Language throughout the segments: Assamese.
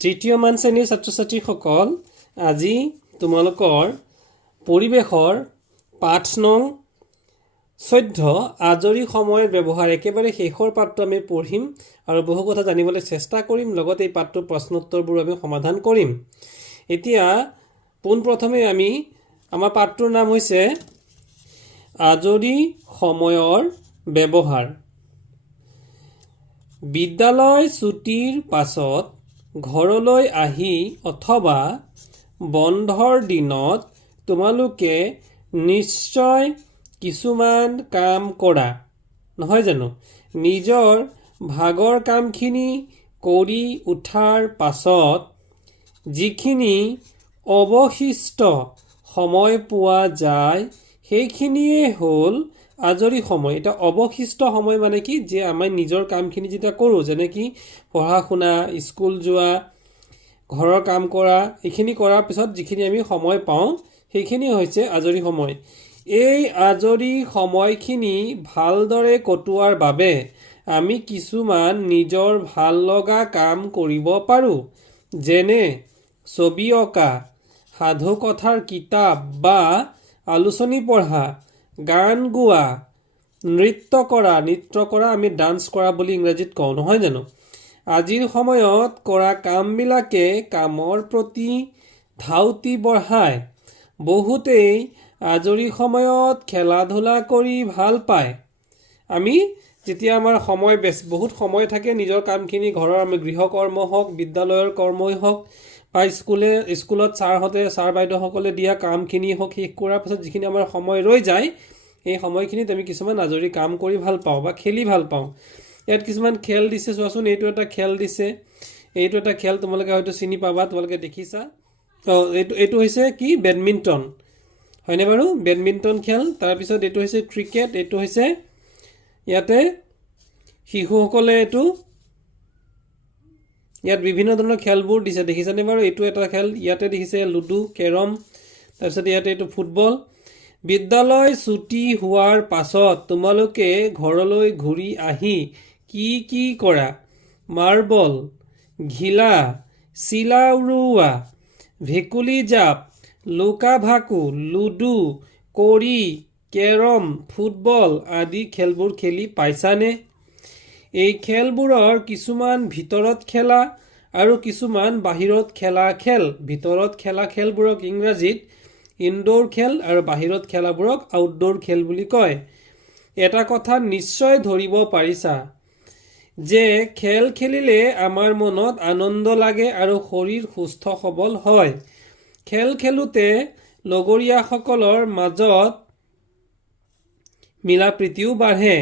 তৃতীয় মান শ্ৰেণীৰ ছাত্ৰ ছাত্ৰীসকল, আজি তোমালোকৰ পৰিৱেশৰ পাঠ নং 14 আজৰি সময়ৰ ব্যৱহাৰ একেবাৰে শেষৰ পাঠটো আমি পঢ়িম আৰু বহু কথা জানিবলৈ চেষ্টা কৰিম। লগতে এই পাঠটোৰ প্ৰশ্নোত্তৰবোৰ আমি সমাধান কৰিম। এতিয়া পোনপ্ৰথমে আমি আমাৰ পাঠটোৰ নাম হৈছে আজৰি সময়ৰ ব্যৱহাৰ। বিদ্যালয় ছুটিৰ পাছত ঘৰলৈ আহি অথবা বন্ধৰ দিনত তোমালোকে নিশ্চয় কিছুমান কাম কৰা, নহয় জানো? নিজৰ ভাগৰ কামখিনি কৰি উঠাৰ পাছত যিখিনি অৱশিষ্ট সময় পোৱা যায় সেইখিনিয়ে হ'ল আজৰি সময়। এটা অৱশিষ্ট সময় মানে কি, যে আমি নিজৰ কামখিনি যেতিয়া কৰোঁ, যেনে কি পঢ়া শুনা, স্কুল যোৱা, ঘৰৰ কাম কৰা, এইখিনি কৰাৰ পিছত যিখিনি আমি সময় পাওঁ সেইখিনি হৈছে আজৰি সময়। এই আজৰি সময়খিনি ভালদৰে কটোৱাৰ বাবে আমি কিছুমান নিজৰ ভাল লগা কাম কৰিব পাৰোঁ, যেনে ছবি অঁকা, সাধু কথাৰ কিতাপ বা আলোচনী পঢ়া, গান গোৱা, নৃত্য কৰা আমি ডান্স কৰা বুলি ইংৰাজীত কওঁ, নহয় জানো? আজিৰ সময়ত কৰা কামবিলাকে কামৰ প্ৰতি ধাউতি বঢ়ায়। বহুতেই আজৰি সময়ত খেলা ধূলা কৰি ভাল পায়। আমি যেতিয়া আমাৰ বহুত সময় থাকে, নিজৰ কামখিনি ঘৰৰ আমি গৃহকৰ্ম হওক, বিদ্যালয়ৰ কৰ্মই হওক বা স্কুলত ছাৰ বাইদেউসকলে দিয়া কামখিনি হওক, শেষ কৰাৰ পিছত যিখিনি আমাৰ সময় ৰৈ যায়, সেই সময়খিনিত আমি কিছুমান আজৰি কাম কৰি ভাল পাওঁ বা খেলি ভাল পাওঁ। ইয়াত কিছুমান খেল দিছে, চোৱাচোন। এইটো এটা খেল দিছে, এইটো এটা খেল তোমালোকে হয়তো চিনি পাবা, তোমালোকে দেখিছা। এইটো হৈছে কি, বেডমিণ্টন, হয়নে বাৰু? বেডমিণ্টন খেল। তাৰপিছত এইটো হৈছে ক্ৰিকেট। এইটো হৈছে ইয়াতে শিশুসকলে ইয়াত বিভিন্ন ধৰণৰ খেলবোৰ দিছে, দেখিছানে বাৰু? এইটো এটা খেল, ইয়াতে দেখিছে লুডু, কেৰম, তাৰপিছত ইয়াতে এইটো ফুটবল। বিদ্যালয় ছুটি হোৱাৰ পাছত তোমালোকে ঘৰলৈ ঘূৰি আহি কি কি কৰা? মাৰ্বল, ঘিলা, চিলা উৰুওৱা, ভেকুলী জাপ, লুকা ভাকু, লুডু, কড়ি, কেৰম, ফুটবল আদি খেলবোৰ খেলি পাইছানে? এই খেলবোৰৰ কিছুমান ভিতৰত খেলা আৰু কিছুমান বাহিৰত খেলা খেল। ভিতৰত খেলা খেলবোৰক ইংৰাজীত ইনডোৰ খেল আৰু বাহিৰত খেলাবোৰক আউটডোৰ খেল বুলি কয়। এটা কথা নিশ্চয় ধৰিব পাৰিছা যে খেল খেলিলে আমাৰ মনত আনন্দ লাগে আৰু শৰীৰ সুস্থ সবল হয়। খেল খেলোঁতে লগৰীয়াসকলৰ মাজত মিলা প্ৰীতিও বাঢ়ে।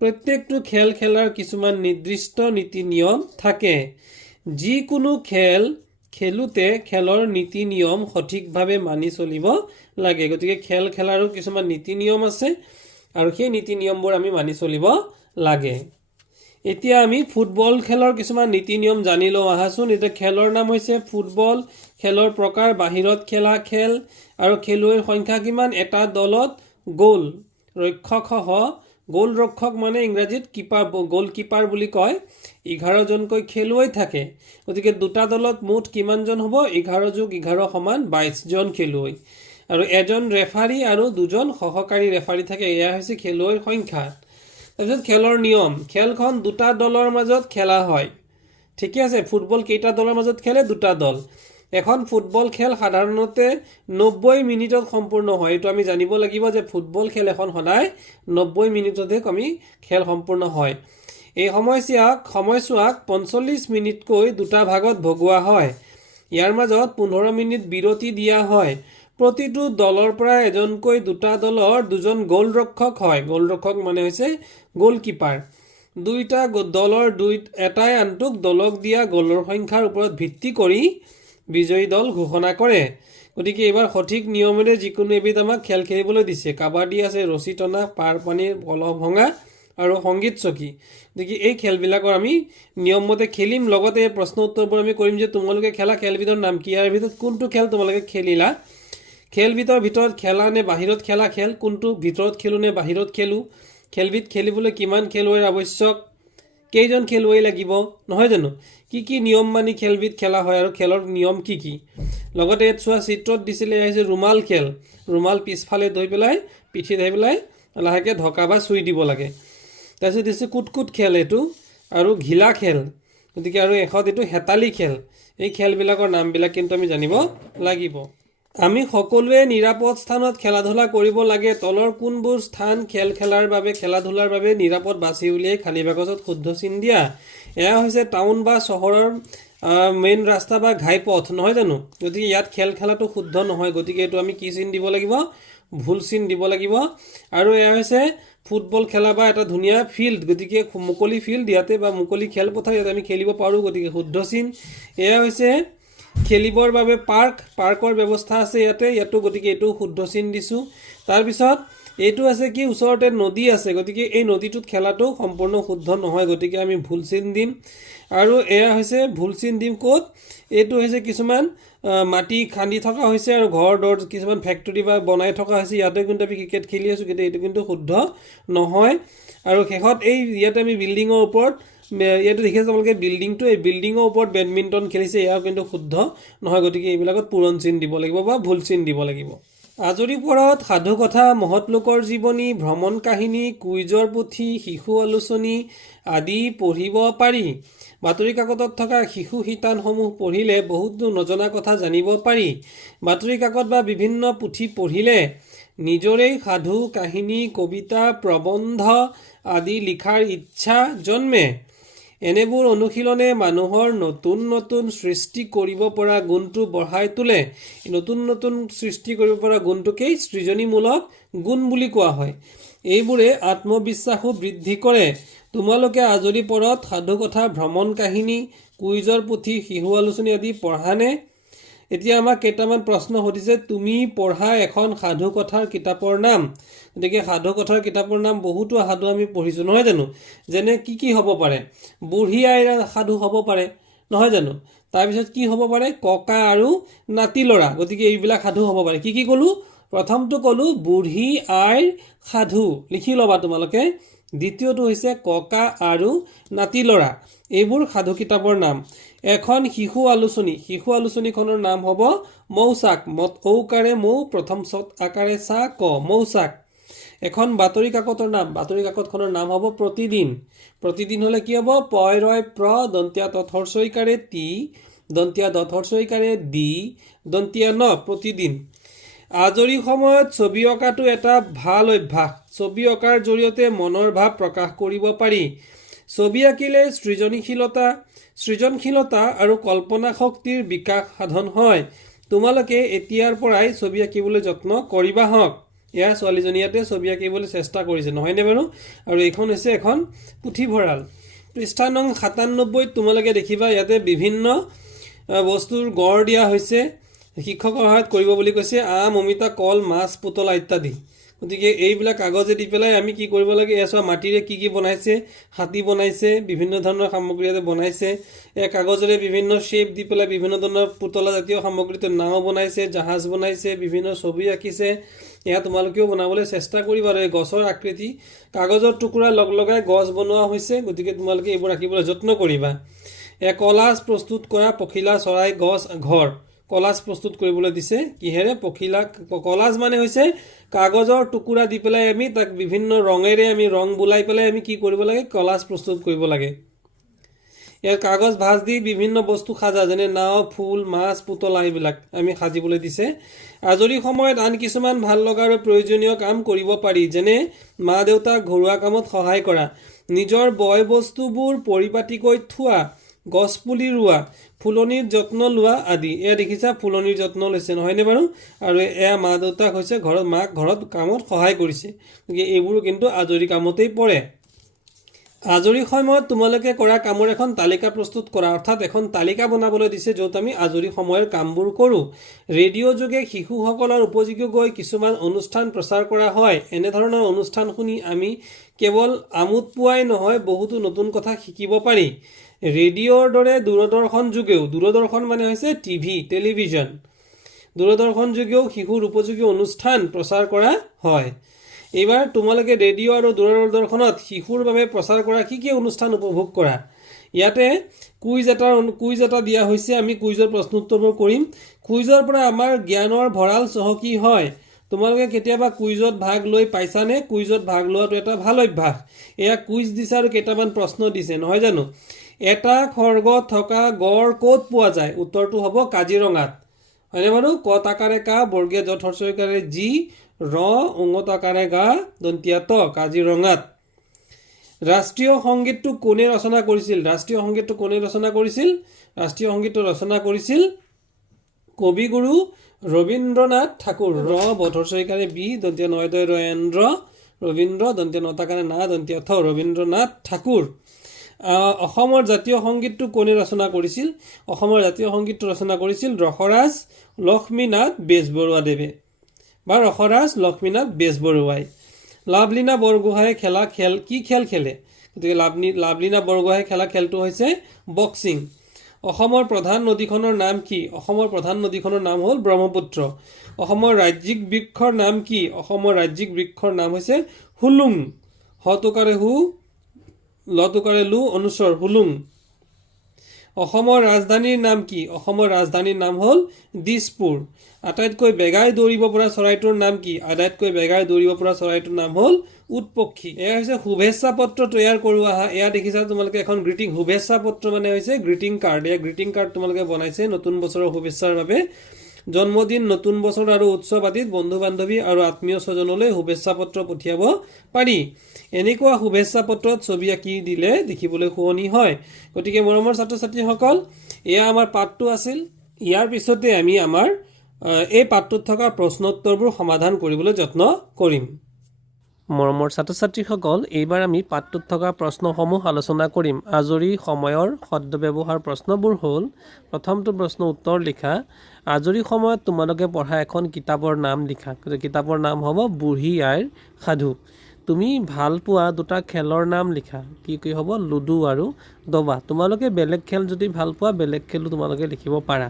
প্ৰত্যেকটো খেল খেলাৰ কিছুমান নিৰ্দিষ্ট নীতি নিয়ম থাকে। যিকোনো খেল খেলোঁতে খেলৰ নীতি নিয়ম সঠিকভাৱে মানি চলিব লাগে। গতিকে খেল খেলাৰো কিছুমান নীতি নিয়ম আছে আৰু সেই নীতি নিয়মবোৰ আমি মানি চলিব লাগে। এতিয়া আমি ফুটবল খেলৰ কিছুমান নীতি নিয়ম জানি লওঁ আহাচোন। এতিয়া খেলৰ নাম হৈছে ফুটবল। খেলৰ প্ৰকাৰ: বাহিৰত খেলা খেল আৰু খেলুৱৈৰ সংখ্যা কিমান? এটা দলত গ'ল ৰক্ষকসহ, গ'ল ৰক্ষক মানে ইংৰাজীত গ'ল কিপাৰ বুলি কয়, 11জনকৈ খেলুৱৈ থাকে। গতিকে দুটা দলত মুঠ কিমানজন হ'ব? 11 + 11 = 22জন খেলুৱৈ আৰু এজন ৰেফাৰী আৰু দুজন সহকাৰী ৰেফাৰী থাকে। এয়া হৈছে খেলুৱৈৰ সংখ্যা। তাৰপিছত খেলৰ নিয়ম: খেলখন দুটা দলৰ মাজত খেলা হয়। ঠিকে আছে। ফুটবল কেইটা দলৰ মাজত খেলে? দুটা দল। এখন ফুটবল খেল সাধাৰণতে 90 মিনিটত সম্পূৰ্ণ হয়। এইটো আমি জানিব লাগিব যে ফুটবল খেল এখন সদায় 90 মিনিটতহে খেল সম্পূৰ্ণ হয়। এই সময়ছোৱাক 45 মিনিটকৈ দুটা ভাগত ভগোৱা হয়। ইয়াৰ মাজত 15 মিনিট বিৰতি দিয়া হয়। প্ৰতিটো দলৰ পৰা এজনকৈ দুটা দলৰ দুজন গ'লৰক্ষক হয়। গ'লৰক্ষক মানে হৈছে গ'লকিপাৰ। দুইটা দলৰ এটাই আনটোক দলক দিয়া গ'লৰ সংখ্যাৰ ওপৰত ভিত্তি কৰি বিজয়ী দল ঘোষণা কৰে। গতিকে এইবাৰ সঠিক নিয়মেৰে যিকোনো এবিধ আমাক খেল খেলিবলৈ দিছে। কাবাডী আছে, ৰছী টনা, পাৰ পানীৰ পলহ ভঙা আৰু সংগীত চকী। গতিকে এই খেলবিলাকৰ আমি নিয়মমতে খেলিম। লগতে এই প্ৰশ্ন উত্তৰবোৰ আমি কৰিম যে তোমালোকে খেলা খেলবিধৰ নাম কি, ইয়াৰ ভিতৰত কোনটো খেল তোমালোকে খেলিলা, খেলবিধৰ ভিতৰত খেলা নে বাহিৰত খেলা খেল, কোনটো ভিতৰত খেলোঁ নে বাহিৰত খেলোঁ, খেলবিধ খেলিবলৈ কিমান খেলুৱৈৰ আৱশ্যক, কেইজন খেলুৱৈ লাগিব, নহয় জানো? কি কি নিয়ম মানি খেলবিধ খেলা হয় আৰু খেলৰ নিয়ম কি কি। লগতে ইয়াত চোৱা চিত্ৰত দিছিলে আহিছে ৰুমাল খেল। ৰুমাল পিছফালে ধৰি পেলাই পিঠিত ধৰি পেলাই লাহেকৈ ঢকা বা চুই দিব লাগে। তাৰপিছত দিছে কুট কুট খেল এইটো, আৰু ঘিলা খেল। গতিকে আৰু শেষত এইটো হেতালি খেল। এই খেলবিলাকৰ নামবিলাক কিন্তু আমি জানিব লাগিব। আমি সকলোৱে নিৰাপদ স্থানত খেলা ধূলা কৰিব লাগে। তলৰ কোনবোৰ স্থান খেল খেলাৰ বাবে খেলা ধূলাৰ বাবে নিৰাপদ বাছি উলিয়াই খালী বাকচত শুদ্ধ চিন দিয়া। এয়া হৈছে টাউন বা চহৰৰ মেইন ৰাস্তা বা ঘাইপথ, নহয় জানো? গতিকে ইয়াত খেল খেলাটো শুদ্ধ নহয়, গতিকে এইটো আমি কি চিন দিব লাগিব, ভুল চিন দিব লাগিব। আৰু এয়া হৈছে ফুটবল খেলা বা এটা ধুনীয়া ফিল্ড, গতিকে মুকলি ফিল্ড ইয়াতে বা মুকলি খেলপথাৰ ইয়াতে আমি খেলিব পাৰোঁ, গতিকে শুদ্ধ চিন। এয়া হৈছে খেলিবৰ বাবে পাৰ্কৰ ব্যৱস্থা আছে ইয়াতো, গতিকে এইটো শুদ্ধ চিন দিছোঁ। তাৰপিছত এইটো আছে কি, ওচৰতে নদী আছে, গতিকে এই নদীটোত খেলাটো সম্পূৰ্ণ শুদ্ধ নহয়, গতিকে আমি ভুল চিন দিম। আৰু এয়া হৈছে ভুল চিন দিম ক'ত, এইটো হৈছে কিছুমান মাটি খান্দি থকা হৈছে আৰু ঘৰ দৰ কিছুমান ফেক্টৰী বা বনাই থকা হৈছে, ইয়াতে কিন্তু আমি ক্ৰিকেট খেলি আছোঁ, কিন্তু এইটো কিন্তু শুদ্ধ নহয়। আৰু শেষত এই ইয়াতে আমি বিল্ডিঙৰ ওপৰত, ইয়াতে দেখিছে তোমালোকে বিল্ডিংটো, এই বিল্ডিঙৰ ওপৰত বেডমিণ্টন খেলিছে, এয়াও কিন্তু শুদ্ধ নহয়, গতিকে এইবিলাকত পূৰণ চিন দিব লাগিব বা ভুল চিন দিব লাগিব। আজৰি পৰত সাধু কথা, মহৎ লোকৰ জীৱনী, ভ্ৰমণ কাহিনী, কুইজৰ পুথি, শিশু আলোচনী আদি পঢ়িব পাৰি। বাতৰি কাকতত থকা শিশু শিতানসমূহ পঢ়িলে বহুতো নজনা কথা জানিব পাৰি। বাতৰি কাকত বা বিভিন্ন পুথি পঢ়িলে নিজৰেই সাধু কাহিনী, কবিতা, প্ৰবন্ধ আদি লিখাৰ ইচ্ছা জন্মে। এনেবোৰ অনুশীলনে মানুহৰ নতুন নতুন সৃষ্টি কৰিব পৰা গুণটো বঢ়াই তোলে। নতুন নতুন সৃষ্টি কৰিব পৰা গুণটোকেই সৃজনীমূলক গুণ বুলি কোৱা হয়। এইবোৰে আত্মবিশ্বাসো বৃদ্ধি কৰে। তোমালোকে আজৰি পৰত সাধু কথা, ভ্ৰমণ কাহিনী, কুইজৰ পুথি, শিশু আলোচনী আদি পঢ়ানে? এতিয়া আমাক কেইটামান প্ৰশ্ন সুধিছে, তুমি পঢ়া এখন সাধু কথাৰ কিতাপৰ নাম। গতিকে সাধু কথাৰ কিতাপৰ নাম বহুতো সাধু আমি পঢ়িছোঁ, নহয় জানো? যেনে কি কি হ'ব পাৰে, বুঢ়ী আইৰ সাধু হ'ব পাৰে, নহয় জানো? তাৰপিছত কি হ'ব পাৰে, ককা আৰু নাতি ল'ৰা, গতিকে এইবিলাক সাধু হ'ব পাৰে। কি কি ক'লোঁ, প্ৰথমটো ক'লোঁ বুঢ়ী আইৰ সাধু, লিখি ল'বা তোমালোকে। দ্বিতীয়টো হৈছে ককা আৰু নাতি ল'ৰা, এইবোৰ সাধু কিতাপৰ নাম। এখন শিশু আলোচনী, শিশু আলোচনীখনৰ নাম হ'ব মৌচাক, মত ঔকাৰে মৌ, প্ৰথম চত আকাৰে চা ক, মৌচাক। এখন বাতৰি কাকতৰ নাম, বাতৰি কাকতখনৰ নাম হ'ব প্ৰতিদিন। প্ৰতিদিন হ'লে কি হ'ব, পয় ৰয় প্ৰ, দন্তীয়া তত হৰ্ষইকাৰে তি, দন্তীয়া দত হৰ্ষইকাৰে দি, দন্তীয়া ন, প্ৰতিদিন। আজৰি সময়ত ছবি অঁকাটো এটা ভাল অভ্যাস। ছবি অঁকাৰ জৰিয়তে মনৰ ভাৱ প্ৰকাশ কৰিব পাৰি। ছবি আঁকিলে সৃজনশীলতা আৰু কল্পনা শক্তিৰ বিকাশ সাধন হয়। তোমালোকে এতিয়াৰ পৰাই ছবি আঁকিবলৈ যত্ন কৰিবা হওক। এয়া ছোৱালীজনী ইয়াতে ছবি আঁকিবলৈ চেষ্টা কৰিছে, নহয়নে বাৰু? আৰু এইখন হৈছে এখন পুথিভঁৰাল। পৃষ্ঠা নং 97 তোমালোকে দেখিবা ইয়াতে বিভিন্ন বস্তুৰ গঢ় দিয়া হৈছে। শিক্ষকৰ সহায়ত কৰিব বুলি কৈছে, আম, অমিতা, কল, মাছ, পুতলা ইত্যাদি। গতিকে এইবিলাক কাগজে দি পেলাই আমি কি কৰিব লাগে, এয়া চোৱা মাটিৰে কি কি বনাইছে, হাতী বনাইছে, বিভিন্ন ধৰণৰ সামগ্ৰী ইয়াতে বনাইছে। এই কাগজেৰে বিভিন্ন শ্বেপ দি পেলাই বিভিন্ন ধৰণৰ পুতলা জাতীয় সামগ্ৰীটো নাও বনাইছে, জাহাজ বনাইছে, বিভিন্ন ছবি আঁকিছে। এয়া তোমালোকেও বনাবলৈ চেষ্টা কৰিবা। আৰু এই গছৰ আকৃতি, কাগজৰ টুকুৰা লগাই গছ বনোৱা হৈছে, গতিকে তোমালোকে এইবোৰ আঁকিবলৈ যত্ন কৰিবা। কলাজ প্ৰস্তুত কৰা, পখিলা, চৰাই, গছ, ঘৰ। কলাজ প্ৰস্তুত কৰিবলৈ দিছে, কিহেৰে, পখিলা। কলাজ মানে হৈছে কাগজৰ টুকুৰা দি পেলাই আমি তাক বিভিন্ন ৰঙেৰে আমি ৰং বোলাই পেলাই আমি কি কৰিব লাগে, কলাজ প্ৰস্তুত কৰিব লাগে। ইয়াত কাগজ ভাঁজ দি বিভিন্ন বস্তু সাজা, যেনে নাও, ফুল, মাছ, পুতলা, এইবিলাক আমি সাজিবলৈ দিছে। আজৰি সময়ত আন কিছুমান ভাল লগা আৰু প্ৰয়োজনীয় কাম কৰিব পাৰি, যেনে মা দেউতাক ঘৰুৱা কামত সহায় কৰা, নিজৰ বয় বস্তুবোৰ পৰিপাটিকৈ থোৱা, গছপুলি ৰোৱা, ফুলনিৰ যত্ন লোৱা আদি। এয়া দেখিছা ফুলনিৰ যত্ন লৈছে, নহয়নে বাৰু? আৰু এয়া মা দেউতাক হৈছে মাক ঘৰত কামত সহায় কৰিছে, গতিকে এইবোৰো কিন্তু আজৰি কামতেই পৰে। আজৰি সময়ত তোমালোকে কৰা কামৰ এখন তালিকা প্ৰস্তুত কৰা, অৰ্থাৎ এখন তালিকা বনাবলৈ দিছে য'ত আমি আজৰি সময়ৰ কামবোৰ কৰোঁ। ৰেডিঅ' যোগে শিশুসকলৰ উপযোগীকৈ কিছুমান অনুষ্ঠান প্ৰচাৰ কৰা হয়। এনেধৰণৰ অনুষ্ঠান শুনি আমি কেৱল আমোদ পোৱাই নহয়, বহুতো নতুন কথা শিকিব পাৰি। ৰেডিঅ'ৰ দৰে দূৰদৰ্শন যোগেও, দূৰদৰ্শন মানে হৈছে টিভি, টেলিভিছন, দূৰদৰ্শন যোগেও শিশুৰ উপযোগী অনুষ্ঠান প্ৰচাৰ কৰা হয়। এইবাৰ তোমালোকে ৰেডিঅ' আৰু দূৰদৰ্শনত শিশুৰ বাবে প্ৰচাৰ কৰা কি অনুষ্ঠান উপভোগ কৰা। ইয়াতে কুইজ এটা দিয়া হৈছে। আমি কুইজৰ প্ৰশ্ন উত্তৰবোৰ কৰিম। কুইজৰ পৰা আমাৰ জ্ঞানৰ ভঁৰাল চহকী হয়। তোমালোকে কেতিয়াবা কুইজত ভাগ লৈ পাইছানে? কুইজত ভাগ লোৱাটো এটা ভাল অভ্যাস। এয়া কুইজ দিছে আৰু কেইটামান প্ৰশ্ন দিছে, নহয় জানো? এটা খৰ্গত থকা গড় ক'ত পোৱা যায়? উত্তৰটো হ'ব কাজিৰঙাত। হয়নে বাৰু? ক তাকাৰে কা, বৰ্গীয় জ হৰ্ষইকাৰে জি, ৰ উঙত আকাৰে গা, দন্তীয়া ত, কাজিৰঙাত। ৰাষ্ট্ৰীয় সংগীতটো কোনে ৰচনা কৰিছিল? ৰাষ্ট্ৰীয় সংগীতটো কোনে ৰচনা কৰিছিল? ৰাষ্ট্ৰীয় সংগীতটো ৰচনা কৰিছিল কবিগুৰু ৰবীন্দ্ৰনাথ ঠাকুৰ। ৰ বধৰ্ষইকাৰে বি, দন্তীয়া নয়দয় ৰয়েন্দ্ৰ, ৰবীন্দ্ৰ, দন্তীয়া নতাকাৰে না, দন্তীয়া থ, ৰবীন্দ্ৰনাথ ঠাকুৰ। অসমৰ জাতীয় সংগীতটো কোনে ৰচনা কৰিছিল? অসমৰ জাতীয় সংগীতটো ৰচনা কৰিছিল ৰসৰাজ লক্ষ্মীনাথ বেজবৰুৱাদেৱে বা ৰসৰাজ লক্ষ্মীনাথ বেজবৰুৱাই। লাভলীনা বৰগোহাঁয়ে খেলা খেল কি খেল খেলে? গতিকে লাভলীনা বৰগোহাঁয়ে খেলা খেলটো হৈছে বক্সিং। অসমৰ প্ৰধান নদীখনৰ নাম কি? অসমৰ প্ৰধান নদীখনৰ নাম হ'ল ব্ৰহ্মপুত্ৰ। অসমৰ ৰাজ্যিক বৃক্ষৰ নাম কি? অসমৰ ৰাজ্যিক বৃক্ষৰ নাম হৈছে হুলুং। হতুকাৰে হু, লতুকাৰে লু, অনুস্বৰ হুলুং। অসমৰ ৰাজধানীৰ নাম কি? অসমৰ ৰাজধানীৰ নাম হ'ল দিছপুৰ। আটাইতকৈ বেগাই দৌৰিব পৰা চৰাইটোৰ নাম কি? আটাইতকৈ বেগাই দৌৰিব পৰা চৰাইটোৰ নাম হ'ল উট পক্ষী। এয়া হৈছে শুভেচ্ছা পত্ৰ তৈয়াৰ কৰোঁ আহা। এয়া দেখিছা তোমালোকে এখন গ্ৰিটিং, শুভেচ্ছা পত্ৰ মানে হৈছে গ্ৰিটিং কাৰ্ড। এয়া গ্ৰিটিং কাৰ্ড তোমালোকে বনাইছে নতুন বছৰৰ শুভেচ্ছাৰ বাবে। জন্মদিন, নতুন বছৰ আৰু উৎসৱ আদিত বন্ধু বান্ধৱী আৰু আত্মীয় স্বজনলৈ শুভেচ্ছা পত্ৰ পঠিয়াব পাৰি। এনেকুৱা শুভেচ্ছা পত্ৰত ছবি আঁকি দিলে দেখিবলৈ শুৱনি হয়। গতিকে মৰমৰ ছাত্ৰ ছাত্ৰীসকল, এয়া আমাৰ পাঠটো আছিল। ইয়াৰ পিছতে আমি আমাৰ এই পাঠটোত থকা প্ৰশ্নোত্তৰবোৰ সমাধান কৰিবলৈ যত্ন কৰিম। মৰমৰ ছাত্ৰ ছাত্ৰীসকল, এইবাৰ আমি পাঠটোত থকা প্ৰশ্নসমূহ আলোচনা কৰিম। আজৰি সময়ৰ সদ্ব্যৱহাৰ প্ৰশ্নবোৰ হ'ল: প্ৰথমটো প্ৰশ্ন উত্তৰ লিখা। আজৰি সময়ত তোমালোকে পঢ়া এখন কিতাপৰ নাম লিখা। কিতাপৰ নাম হ'ব বুঢ়ী আইৰ সাধু। তুমি ভাল পোৱা দুটা খেলৰ নাম লিখা। কি হ'ব? লুডু আৰু দবা। তোমালোকে বেলেগ খেল যদি ভাল পোৱা বেলেগ খেলো তোমালোকে লিখিব পাৰা।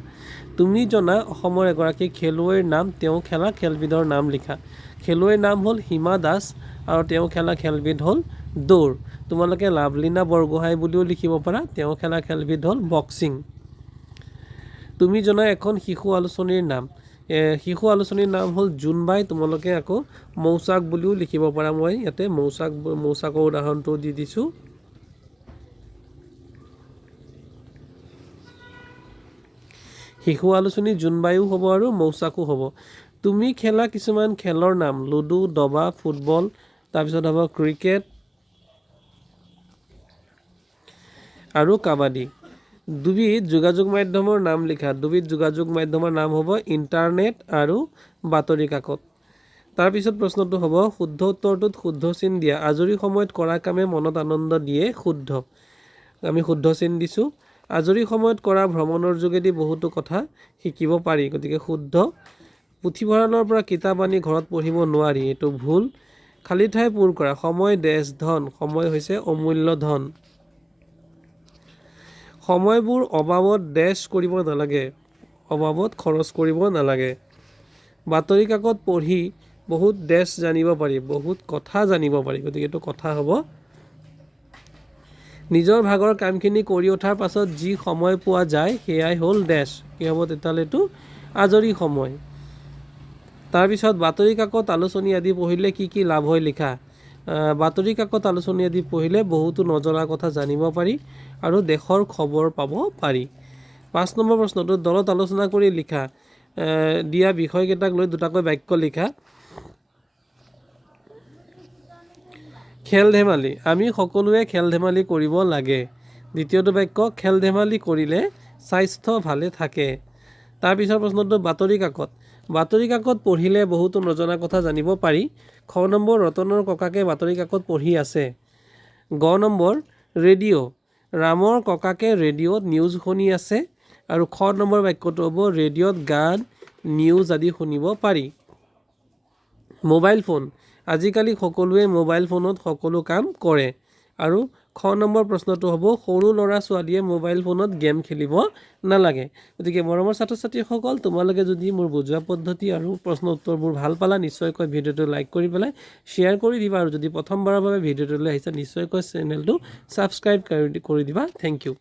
তুমি জনা অসমৰ এগৰাকী খেলুৱৈৰ নাম, তেওঁ খেলা খেলবিধৰ নাম লিখা। খেলুৱৈৰ নাম হ'ল হিমা দাস আৰু তেওঁ খেলা খেলবিধ হ'ল দৌৰ। তোমালোকে লাভলীনা বৰগোহাঁই বুলিও লিখিব পাৰা, তেওঁ খেলা খেলবিধ হ'ল বক্সিং। তুমি জনা এখন শিশু আলোচনীৰ নাম, শিশু আলোচনীৰ নাম হ'ল জোনবাই। তোমালোকে আকৌ মৌচাক বুলিও লিখিব পাৰা। মই ইয়াতে মৌচাকৰ উদাহৰণটো দি দিছোঁ। শিশু আলোচনী জোনবায়ু হ'ব আৰু মৌচাকো হ'ব। তুমি খেলা কিছুমান খেলৰ নাম: লুডু, দবা, ফুটবল, তাৰপিছত হ'ব ক্ৰিকেট আৰু কাবাডী। দুবিধ যোগাযোগ মাধ্যমৰ নাম লিখা। দুবিধ যোগাযোগ মাধ্যমৰ নাম হ'ব ইণ্টাৰনেট আৰু বাতৰি কাকত। তাৰপিছত প্ৰশ্নটো হ'ব শুদ্ধ উত্তৰটোত শুদ্ধ চিন দিয়া। আজৰি সময়ত কৰা কামে মনত আনন্দ দিয়ে। শুদ্ধ। আমি শুদ্ধ চিন দিছোঁ। আজৰি সময়ত কৰা ভ্ৰমণৰ যোগেদি বহুতো কথা শিকিব পাৰি। গতিকে শুদ্ধ। পুথিভঁৰালৰ পৰা কিতাপ আনি ঘৰত পঢ়িব নোৱাৰি, এইটো ভুল। খালী ঠাই পূৰ কৰা। সময় দেশ ধন। সময় হৈছে অমূল্য ধন। সময়বোৰ অবাবত ডেছ কৰিব নালাগে, অবাবত খৰচ কৰিব নালাগে। বাতৰি কাকত পঢ়ি বহুত ডেছ জানিব পাৰি, বহুত কথা জানিব পাৰি। গতিকে এইটো কথা হ'ব। নিজৰ ভাগৰ কামখিনি কৰি উঠাৰ পাছত যি সময় পোৱা যায় সেয়াই হ'ল ডেছ। কি হ'ব তেতিয়াহ'লে? এইটো আজৰি সময়। তাৰপিছত বাতৰি কাকত আলোচনী আদি পঢ়িলে কি লাভ হয় লিখা। বাতৰি কাকত আলোচনী আদি পঢ়িলে বহুতো নজনা কথা জানিব পাৰি আৰু দেশৰ খবৰ পাব পাৰি। 5 নম্বৰ প্ৰশ্নটো দলত আলোচনা কৰি লিখা। দিয়া বিষয়কেইটাক লৈ দুটাকৈ বাক্য লিখা। খেল ধেমালি। আমি সকলোৱে খেল ধেমালি কৰিব লাগে। দ্বিতীয়টো বাক্য খেল ধেমালি কৰিলে স্বাস্থ্য ভালে থাকে। তাৰপিছৰ প্ৰশ্নটো বাতৰি কাকত। বাতৰি কাকত পঢ়িলে বহুতো নজনা কথা জানিব পাৰি। খ নম্বৰ ৰতনৰ ককাকে বাতৰি কাকত পঢ়ি আছে। গ নম্বৰ ৰেডিঅ'। ৰামৰ ককাকে ৰেডিঅ'ত নিউজ শুনি আছে। আৰু খ নম্বৰ বাক্যটো হ'ব ৰেডিঅ'ত গান, নিউজ আদি শুনিব পাৰি। Mobile phone. আজিকালি সকলোৱে মোবাইল ফোনত সকলো কাম কৰে। আৰু খ খ নম্বৰ প্ৰশ্নটো হ'ব সৰু ল'ৰা ছোৱালীয়ে মোবাইল ফোনত গেম খেলিব নালাগে। গতিকে মৰমৰ ছাত্ৰ ছাত্ৰীসকল, তোমালোকে যদি মোৰ বুজোৱা পদ্ধতি আৰু প্ৰশ্ন উত্তৰবোৰ ভাল পালা, নিশ্চয়কৈ ভিডিঅ'টো লাইক কৰি পেলাই শ্বেয়াৰ কৰি দিবা, আৰু যদি প্ৰথমবাৰৰ বাবে ভিডিঅ'টোলৈ আহিছা নিশ্চয়কৈ চেনেলটো ছাবস্ক্ৰাইব কৰি দিবা। Thank U.